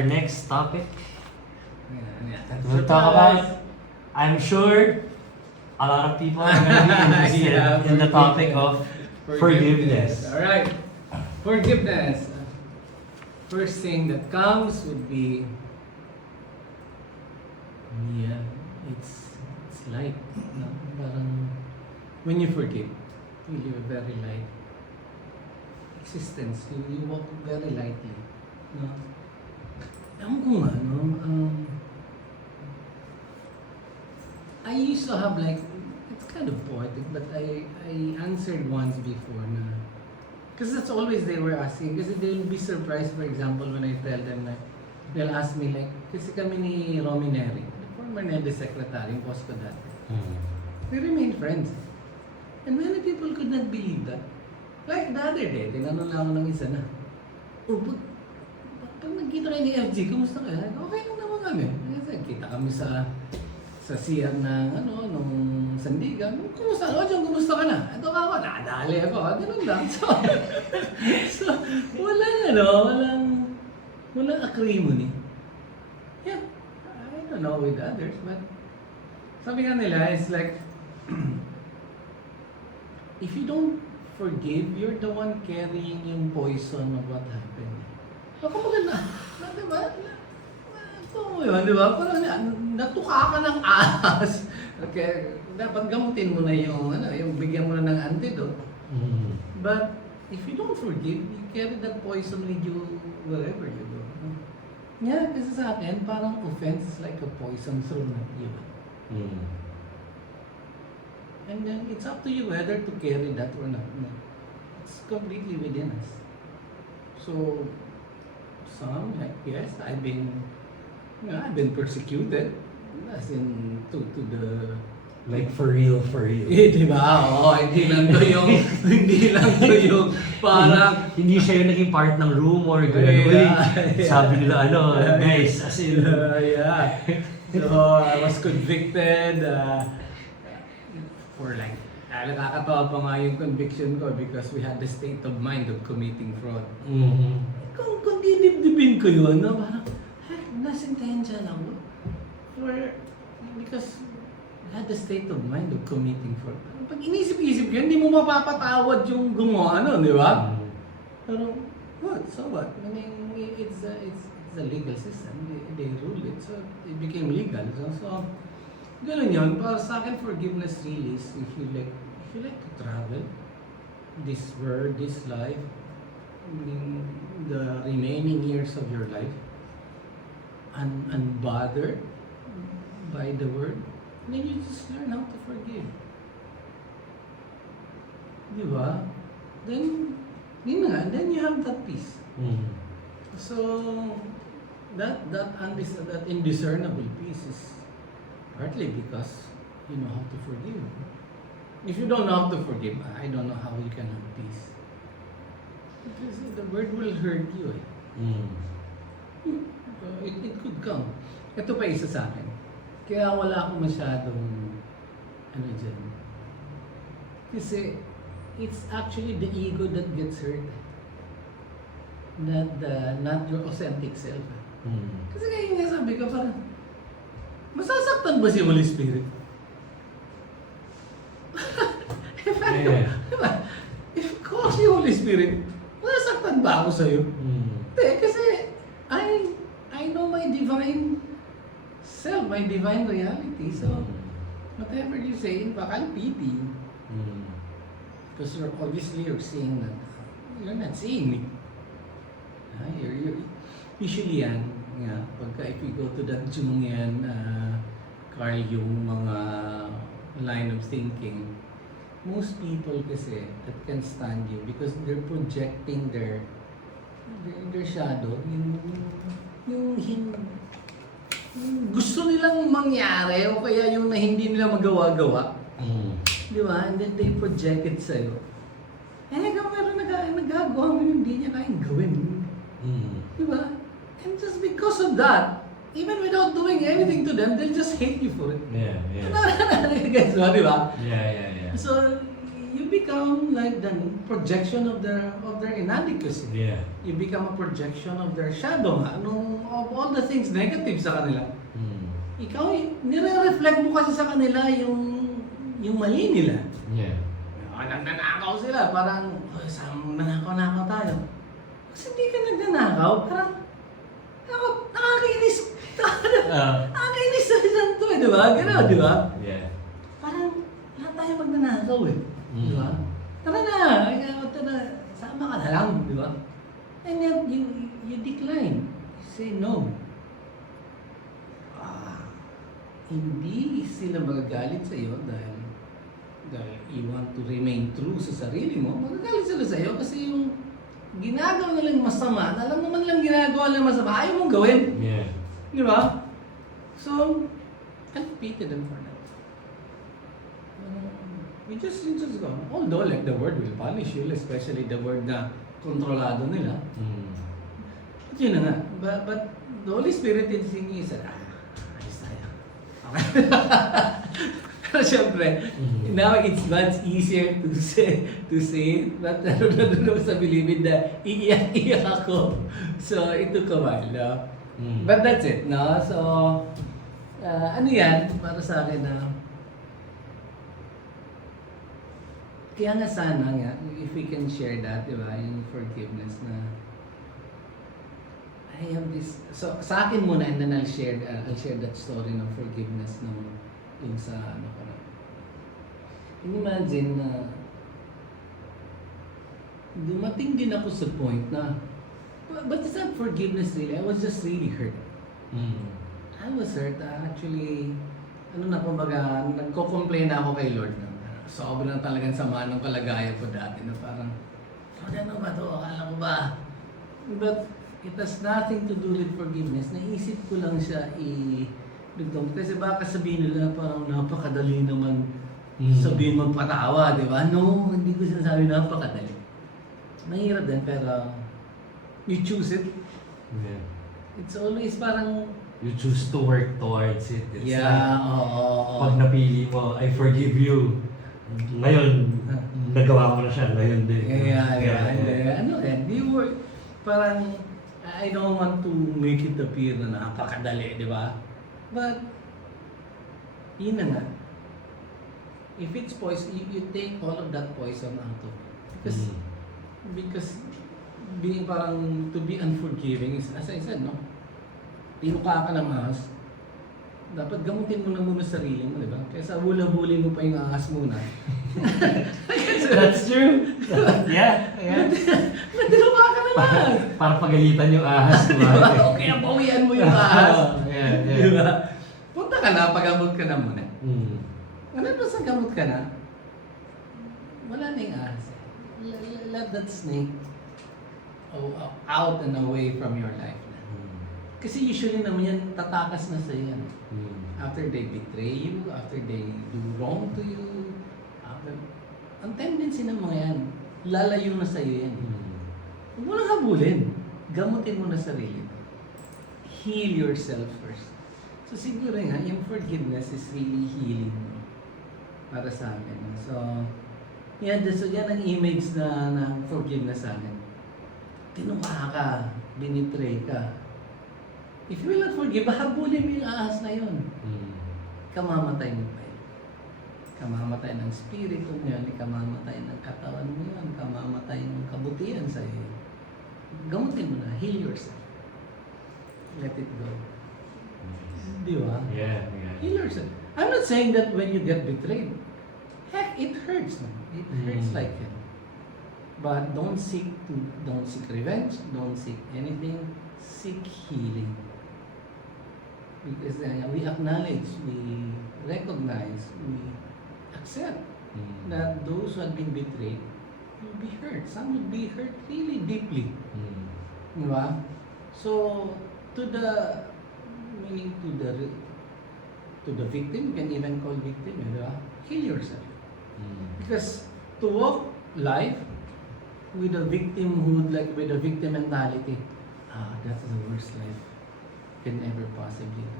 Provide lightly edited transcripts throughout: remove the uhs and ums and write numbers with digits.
our next topic. Yeah. We'll talk about, I'm sure a lot of people are going to be interested Yeah, in the topic of forgiveness. Alright. Forgiveness. First thing that comes would be, it's light. No? Parang, when you forgive, you're very light. Existence, you walk very lightly. No? Ewan ko nga, no? I used to have like, it's kind of poetic, but I answered once before na, because that's always they were asking, kasi they'll be surprised, for example, when I tell them like, they'll ask me like, kasi kami ni Romy Neri, the former NEDE secretary, yung post ko dati, we remained friends. And many people could not believe that. Like the other day, tinanong lang ako ng isa na, pag nagkita kayo ni FG, kumusta kayo? Okay lang naman kami. Kasi kita kami sa CR ng nung Sandigan. Kumusta? John, kumusta ka na? Ito ka ako, nadali ako. Ganun lang. So walang acrimony. Yeah, I don't know with others, but sabi nga nila, it's like, if you don't forgive, you're the one carrying yung poison of what happened. Ako maganda, diba? Ito mo yun, diba? Parang natuka ka ng ahas. Okay, dapat gamutin mo na yung bigyan mo na ng antidote. But if you don't forgive, you carry that poison with you wherever you go. Yeah, kasi sa akin, parang offense is like a poison thrown at you. And then it's up to you whether to carry that or not. It's completely within us. So, some, like, yes, I've been persecuted. As in, to the... Like for real. Diba? Oo, hindi lang to yung parang... Hindi siya yung naging part ng rumor, gano'n. Sabi nila, guys, as in... Yeah. So, I was convicted for like, nakakatawa pa nga yung conviction ko because we had the state of mind of committing fraud. Kung dinibdibin ko yun, parang, nasintensya lang mo. Because we had the state of mind of committing fraud. Pag inisip-isip yun, hindi mo mapapatawad yung gumawa, di ba? Pero, what? So what? I mean, it's a legal system. They rule it, so it became legal. So ganun yun. Para sa akin, forgiveness really is if you like to travel this world, this life, in the remaining years of your life, unbothered by the word, then you just learn how to forgive. Di ba? Then you have that peace. So that indiscernible peace is partly because you know how to forgive. If you don't know how to forgive, I don't know how you can have peace. Because the word will hurt you. It could come. Ito pa isa sa akin. Kaya wala akong masyadong dyan. Kasi it's actually the ego that gets hurt. Not your authentic self. Kasi kaya nga sabi ko parang, masasaktan ba si Holy Spirit? If call si Holy Spirit, masasaktan ba ako sa'yo? Hindi, kasi I know my divine self, my divine reality. So, whatever you say, in fact, I'll pity you. Because you're seeing that. You're not seeing me. You're usually yan, pagka if you go to that Jungian, Carl Jung, mga line of thinking, most people kasi that can stand you because they're projecting their shadow, yung gusto nilang mangyari o kaya yung na hindi nila magawa-gawa. Di ba? And then they project it sa'yo. Ikaw meron nagagawa mo yung hindi niya kayang gawin. Di ba? And just because of that, even without doing anything to them, they'll just hate you for it. Yeah. Guys, di ba? Yeah. So, you become like the projection of their inadequacy. Yeah. You become a projection of their shadow nga, of all the things negative sa kanila. Ikaw, nire-reflect mo kasi sa kanila yung mali nila. Yeah. Nagnanakaw sila, parang, saan nanakaw tayo? Kasi hindi ka nagnanakaw, parang, nakakainis. Nakakainis sa isang to di ba? Gano'n, di ba? Yeah. Parang, lahat tayo magnanakaw di ba? Tara na, sama ka na lang, di ba? And yet, you decline. You say no. Hindi sila magagalit sa iyo dahil you want to remain true sa sarili mo. Magagalit sila sa iyo kasi yung ginagawa nilang masama, alam naman lang ginagawa nilang masama, ayaw mong gawin. Yeah. Di ba? So, I'll pity them for that. You just go. Although, like, the word will punish you, especially the word na kontrolado nila. But yun na nga. But the Holy Spirit in singing is ayos tayo. Okay. Pero syempre, now it's much easier to say it. But doon ako sa bilibid na iiyak ako. So, it took a while, no? But that's it, no? So, ano yan, para sa akin na, kaya nga sana nga, if we can share that, di ba, yung forgiveness na, I have this, so sa akin muna, and then I'll share that story ng forgiveness yung sa ano ko na. Imagine na, dumating din ako sa point na, but it's not forgiveness really, I was just really hurt. I was hurt, actually, ano na kumbaga, nagko-complain ako kay Lord na, sobrang talagang sama ng kalagayan ko dati na parang, ano ba to? Akala ko ba? But it has nothing to do with forgiveness. Naisip ko lang siya i-dugtong. Kasi baka sabihin nila parang napakadali naman sabihin magpatawa, di ba? No, hindi ko sinasabi napakadali. Mahirap din, pero you choose it. Yeah. It's always parang You choose to work towards it. It's oo. pag napili mo, I forgive you. Ngayon, nagawa mo na siya. Ngayon din. Ano you were, parang, I don't want to make it appear na napakadali, di ba? But, yun na nga. If it's poison, you take all of that poison out of it. Because being parang, to be unforgiving is, as I said, no? Tinuka ka ng ahas, dapat gamutin mo na muna sarili mo, di ba? Kaysa hula-hulin mo pa yung ahas muna. That's true. Yeah. Tinuka ka ng ahas. Para pagalitan yung ahas. Diba? Okay, bawian mo yung ahas. Yeah. Diba? Punta ka na, pagamot ka na muna. Ano ba sa gamot ka na? Wala na yung ahas. Let that snake out and away from your life. Kasi usually naman yan, tatakas na sa yan. After they betray you, after they do wrong to you, ang tendency ng mga yan, lalayo na sa iyo yan. Huwag mo lang habulin. Gamutin mo na sarili mo. Heal yourself first. So siguro nga, yung forgiveness is really healing para sa akin. So, yan ang image na forgiveness sa akin. Tinuka ka, binitray ka. If you will not forgive, habulin mo yung ahas na yun. Kamamatay mo pa yun. Kamamatay ng spirito mo yun, kamamatay ng katawan mo yun, kamamatay ng kabutihan sa iyo. Gamutin mo na, heal yourself. Let it go. Di ba? Yeah. Heal yourself. I'm not saying that when you get betrayed, heck, it hurts. No? It hurts like it. But don't seek revenge, don't seek anything, seek healing. Because we acknowledge, we recognize, we accept that those who have been betrayed will be hurt. Some will be hurt really deeply. Diba? So, to the victim, you can even call victim, diba? Heal yourself. Because to walk life with a victimhood, like with a victim mentality, that's the worst life can ever possibly do.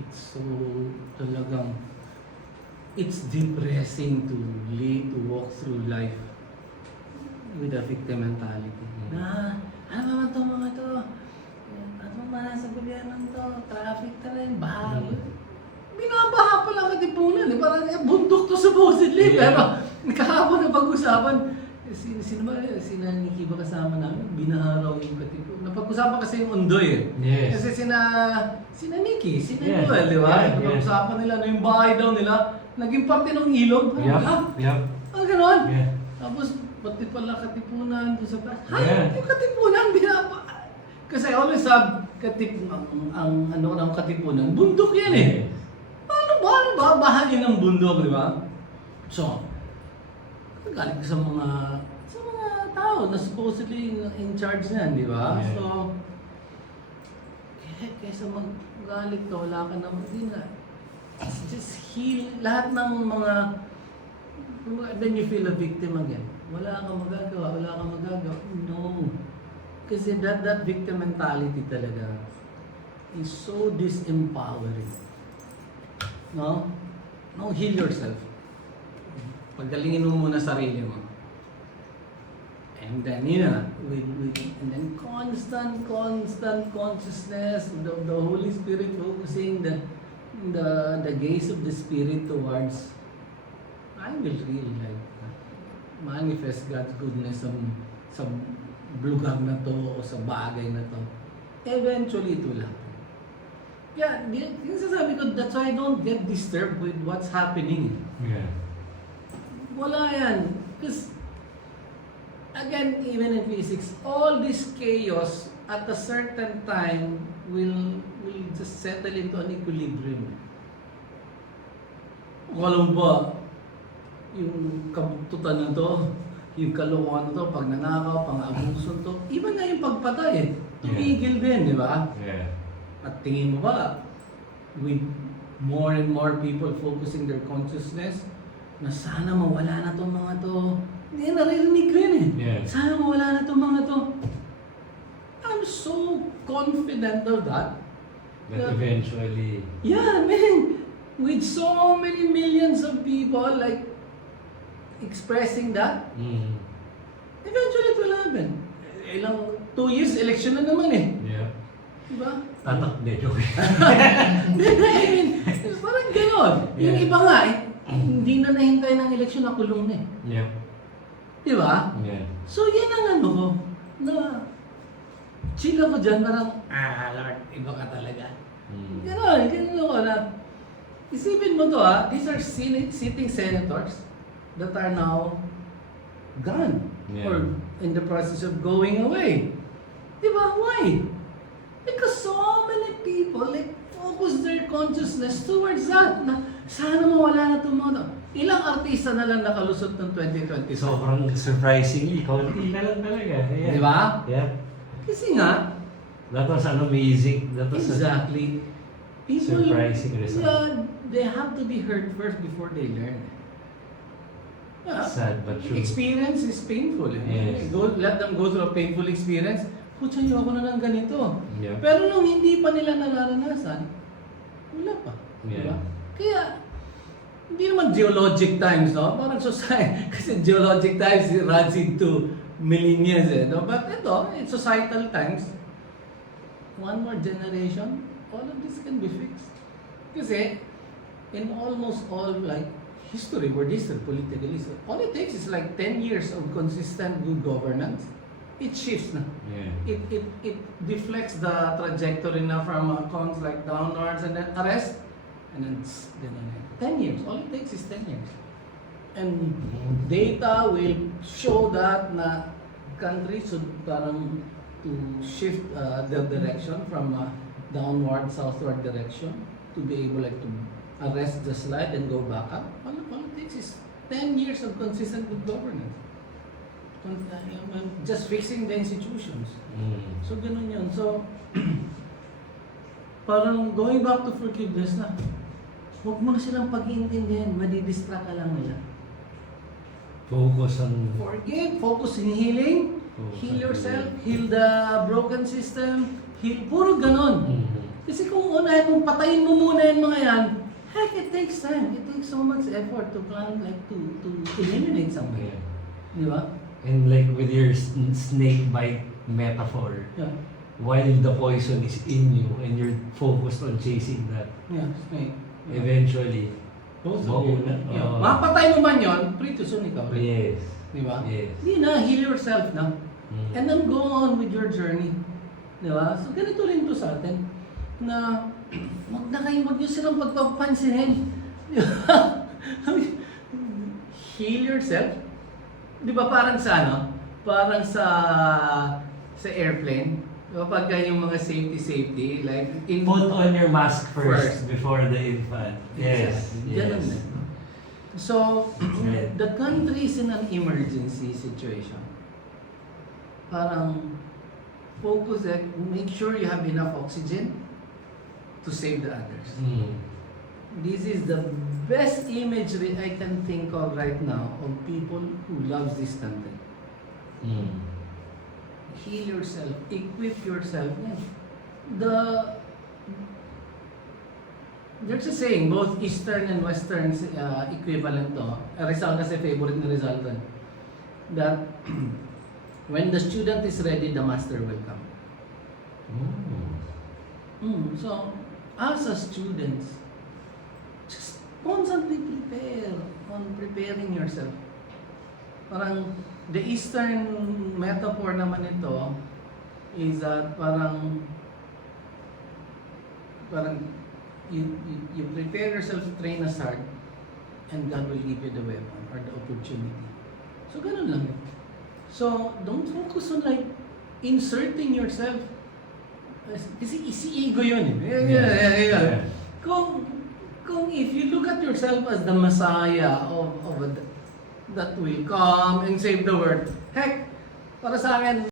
It's so talagang it's depressing to walk through life with a victim mentality. Na, ano naman to mga to? Ano ba nasa gobyerno to? Traffic na rin, baha. Binabaha pa lang Katipunan eh. Parang bundok to supposedly. Yeah. Pero kahapon na pag-usapan, sino ba? Sina Nikki ba kasama namin? Binaha raw yung Katipunan. Napag-usapan kasi yung Undoy eh. Yes. Kasi sina Nikki, sina Yeah. Noel, di ba? Yeah, yeah. Napag-usapan nila na yung bahay daw nila, naging parte ng ilog. Yep. Ganon. Yeah. Tapos, pati pala Katipunan doon sa taas. Yeah. Yung Katipunan, binaba. Kasi I always have ang ng Katipunan, bundok yan eh. Paano ba bahayin ng bundok, di ba? So, galing sa mga tao na supposedly in charge niyan, di ba? Yeah. So, kaysa magalit ka, wala ka naman din na. Just heal lahat ng mga, then you feel a victim again. Wala kang magagawa. No. Kasi that victim mentality talaga is so disempowering. No? No, heal yourself. Paggalingin mo muna sarili mo. And then, and then constant consciousness, the Holy Spirit focusing the gaze of the Spirit towards, I will really manifest God's goodness sa blugag na to o sa bagay na to. Eventually, ito lang. Yeah, yung sasabi ko, that's why I don't get disturbed with what's happening. Yeah. Wala yan. Because, again, even in physics, all this chaos at a certain time will just settle into an equilibrium. Walang ba, yung kabuktutan na to, yung kalokohan na to, pag nanakaw, pang-abuso to, even na yung pagpatay eh. Tumigil din, di ba? Yeah. At tingin mo ba, with more and more people focusing their consciousness, na sana mawala na itong mga to. Hindi, naririnig ko yun eh. Yeah. Sana mawala na itong mga to. I'm so confident of that. That eventually... Yeah, man. With so many millions of people like expressing that, eventually it will happen. Ilang 2 years, election na naman eh. Yeah. Diba? Tatak, de, joke. I mean, parang gano'n. Yung Yeah. iba nga eh, hindi na nahintay ng eleksyon na kulong na eh. Yeah. Di ba? Yeah. So yan ang ano ko, na chill ako dyan, parang, Lord, iba ka talaga. Gano'n ako na, isipin mo to these are sitting senators that are now gone or in the process of going away. Di ba? Why? Because so many people focus their consciousness towards that. Na sana mawala na itong mga. Ilang artista na lang nakalusot ng 2020. Sobrang surprisingly, kaunti na lang talaga. Yeah. Di ba? Yeah. Kasi nga, That was amazing. That was exactly. People, surprising result. they have to be hurt first before they learn. Sad but true. Experience is painful. Yes. Let them go through a painful experience. Putya niyo ako na ng ganito. Yeah. Pero nung hindi pa nila nararanasan, wala pa. Yeah. Diba? Kaya, hindi naman geologic times, no? Parang society, kasi geologic times runs into millennials, eh, no? But ito, in societal times, one more generation, all of this can be fixed. Kasi, in almost all, history, world history, political history, all it takes is 10 years of consistent good governance. It shifts na. Yeah. It deflects the trajectory na from cons downwards and then arrest, and then 10 years. All it takes is 10 years. And data will show that na countries should parang to shift their direction from downward, southward direction to be able to arrest the slide and go back up. All it takes is 10 years of consistent good governance. Just fixing the institutions. So, ganun yun. So, parang going back to forgiveness na, huwag mo na silang pag-iintindihan, madidistract ka lang nila. Focus on... Forgive, focus in healing, heal yourself, heal the broken system, heal, puro ganun. Kasi kung unahin mong patayin mo muna yung mga yan, Heck, it takes time. It takes so much effort to plan, like to eliminate something. Yeah. Di ba? And like with your snake bite metaphor, Yeah. while the poison is in you and you're focused on chasing that, Yeah. Snake. Yeah. eventually, Both of mauna. you. Yeah. Mapatay mo man yun, pretty soon ikaw rin. Yes. Di ba? Yes. Hindi na, heal yourself na. Mm. And then go on with your journey. Di ba? So ganito rin to sa atin. Na wag nyo silang pagpapansinin. Di ba? Heal yourself. Di ba parang sa ano? Parang sa airplane. Di ba pagka yung mga safety, like in... Put on your mask first, First. before the infant. Yes. Exactly. Yes. Ganun din. So, Right. the country is in an emergency situation. Parang focus it, make sure you have enough oxygen to save the others. Mm. This is the best imagery I can think of right now of people who loves this country. Mm. Heal yourself, equip yourself. Yan. There's a saying, both Eastern and Western equivalent to. Rizal kasi favorite ni Rizal dun. That when the student is ready, the master will come. So, as a student, just constantly prepare on preparing yourself. Parang the Eastern metaphor naman ito is that parang you prepare yourself to train as hard and God will give you the weapon or the opportunity. So ganun lang. So don't focus on like inserting yourself. Kasi ego yun eh. Yeah. Kung if you look at yourself as the Messiah of that will come and save the world, heck, para sa akin,